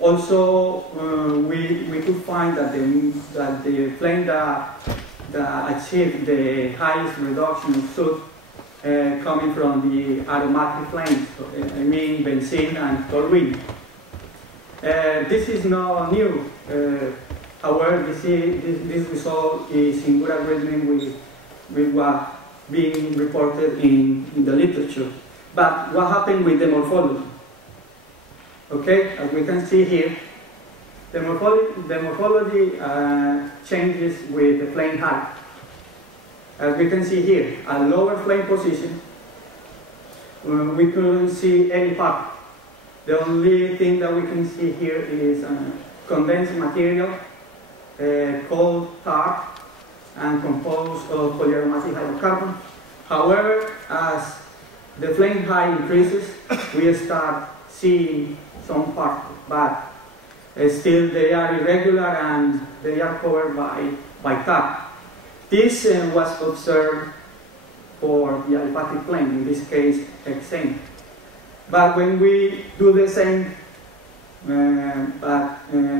Also, we could find that the flame that achieved the highest reduction of soot coming from the aromatic flames, so, I mean benzene and toluene. This is not new. However, this result is in good agreement with what being reported in the literature. But what happened with the morphology? Okay, as we can see here, the morphology changes with the flame height. As we can see here, at lower flame position, we couldn't see any part. The only thing that we can see here is condensed material, cold tar, and composed of polyaromatic hydrocarbons. However, as the flame height increases, we start seeing some particles, but still they are irregular and they are covered by tar. This was observed for the aliphatic flame, in this case hexane. But when we do the same,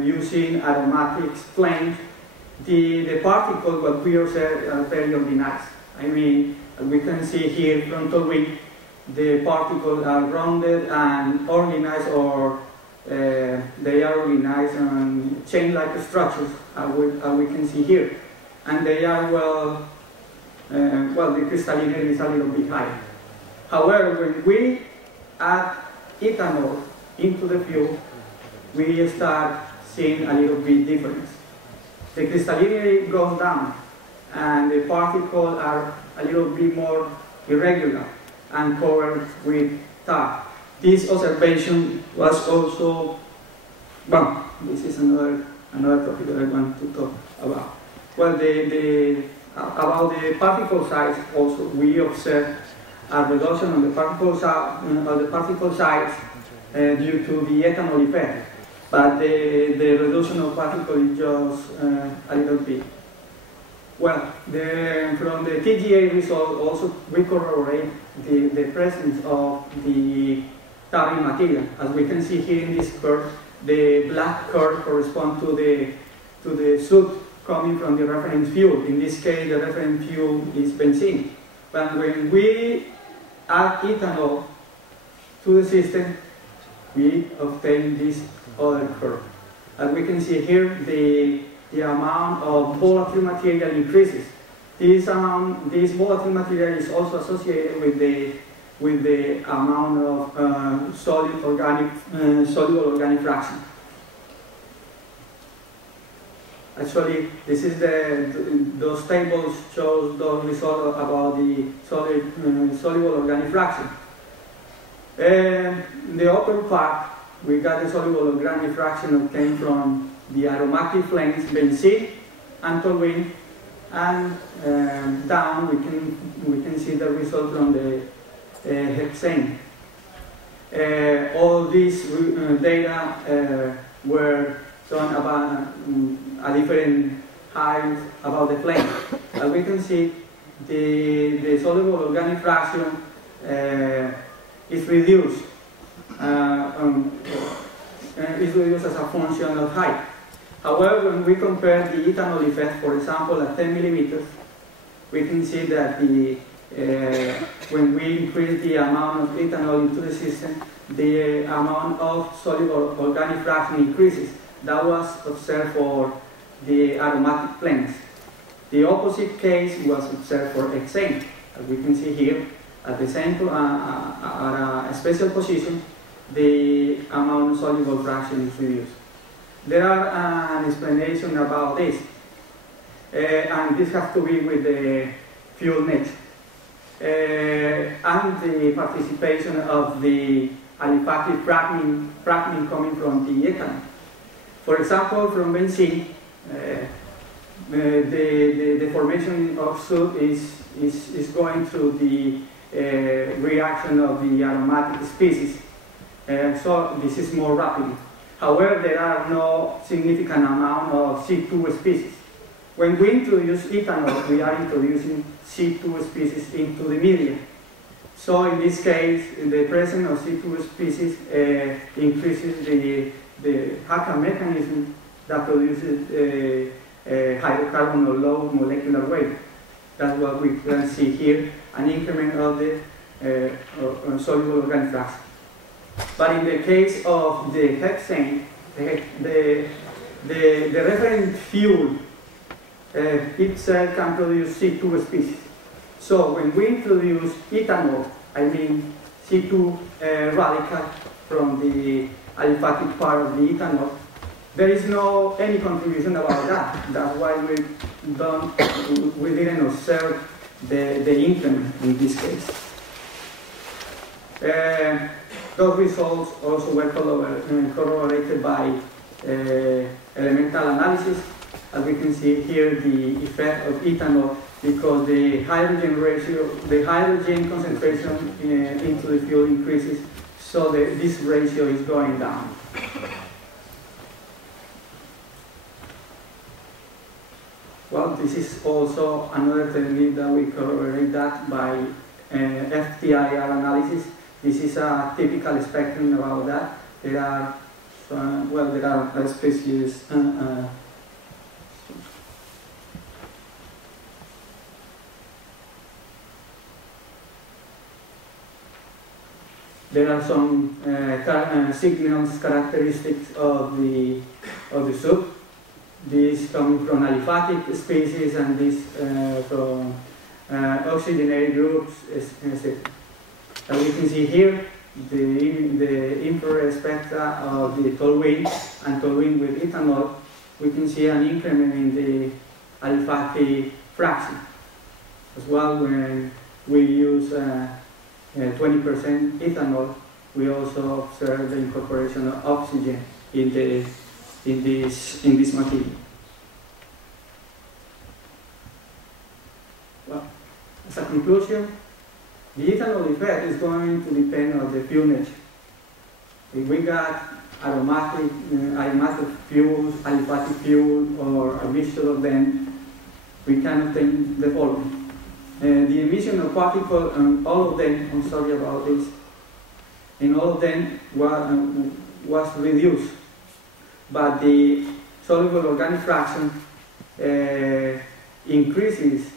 using aromatic flame, the particles what we observe are very organized. I mean, we can see here from toluene, the particles are rounded and organized, or they are organized on chain-like structures, as we can see here. And they are well, the crystallinity is a little bit higher. However, when we add ethanol into the fuel, we start seeing a little bit difference. The crystallinity goes down, and the particles are a little bit more irregular and covered with tar. This observation was also, well, this is another topic that I want to talk about. Well, about the particle size, also we observed a reduction on the particle size due to the ethanol effect, but the reduction of particles is just a little bit. Well, from the TGA result, also we corroborate the presence of the tarry material. As we can see here in this curve, the black curve corresponds to the soot coming from the reference fuel. In this case, the reference fuel is benzene. But when we add ethanol to the system, we obtain this other curve. As we can see here, the amount of volatile material increases. This volatile material is also associated with the amount of soluble organic fraction. Actually, this is those tables show those results about the soluble organic fraction. In the upper part, we got the soluble organic fraction obtained from the aromatic flames, benzene and toluene, and down we can see the result from the hexane. All these data were done about a different height about the flame. As we can see, the soluble organic fraction is reduced. Is reduced as a function of height. However, when we compare the ethanol effect, for example, at 10 millimeters, we can see that when we increase the amount of ethanol into the system, the amount of soluble organic fraction increases. That was observed for the aromatic flames. The opposite case was observed for hexane. As we can see here, at the same at a special position, the amount of soluble fraction is reduced. There are an explanation about this, and this has to be with the fuel mix and the participation of the aliphatic fragment coming from the ethanol. For example, from benzene, the formation of soot is going through the reaction of the aromatic species. So this is more rapid. However, there are no significant amount of C2 species. When we introduce ethanol, we are introducing C2 species into the media. So in this case, the presence of C2 species increases the HACA mechanism that produces hydrocarbon or low molecular weight. That's what we can see here, an increment of the soluble organic fraction. But in the case of the hexane, the referent fuel itself can produce C2 species. So when we introduce ethanol, I mean C2 radical from the aliphatic part of the ethanol, there is no any contribution about that. That's why we didn't observe the increment in this case. Those results also were corroborated by elemental analysis. As we can see here, the effect of ethanol, because the hydrogen ratio, the hydrogen concentration into the fuel increases, so this ratio is going down. Well, this is also another technique that we corroborate that by FTIR analysis. This is a typical spectrum about that. There are species. There are some signals characteristics of the soup. These come from aliphatic species and these from oxygenated groups, etc. As we can see here, the infrared spectra of the toluene and toluene with ethanol, we can see an increment in the aliphatic fraction. As well, when we use 20% ethanol, we also observe the incorporation of oxygen in this material. Well, as a conclusion, the ethanol effect is going to depend on the fuel nature. If we got aromatic fuels, aliphatic fuel, or a mixture of them, we can obtain the following. The emission of particles, all of them, I'm sorry about this, and all of them was reduced, but the soluble organic fraction increases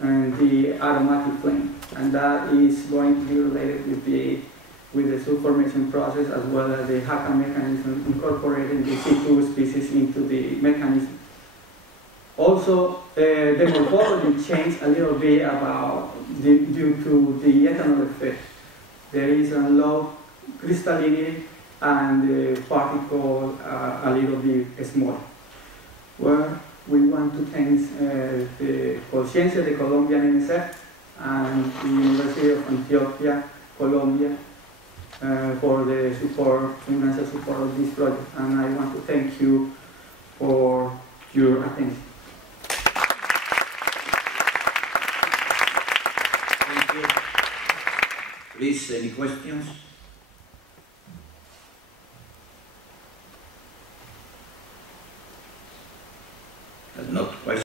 the aromatic flame, and that is going to be related with the soup formation process, as well as the HACA mechanism incorporating the C2 species into the mechanism. Also, the morphology changed a little bit due to the ethanol effect. There is a low crystallinity and the particle a little bit smaller. Well, we want to thank the Conciencia de Colombian NSF and the University of Antioquia, Colombia, for the support, financial support of this project. And I want to thank you for your attention. Thank you. Please, any questions? Not questions.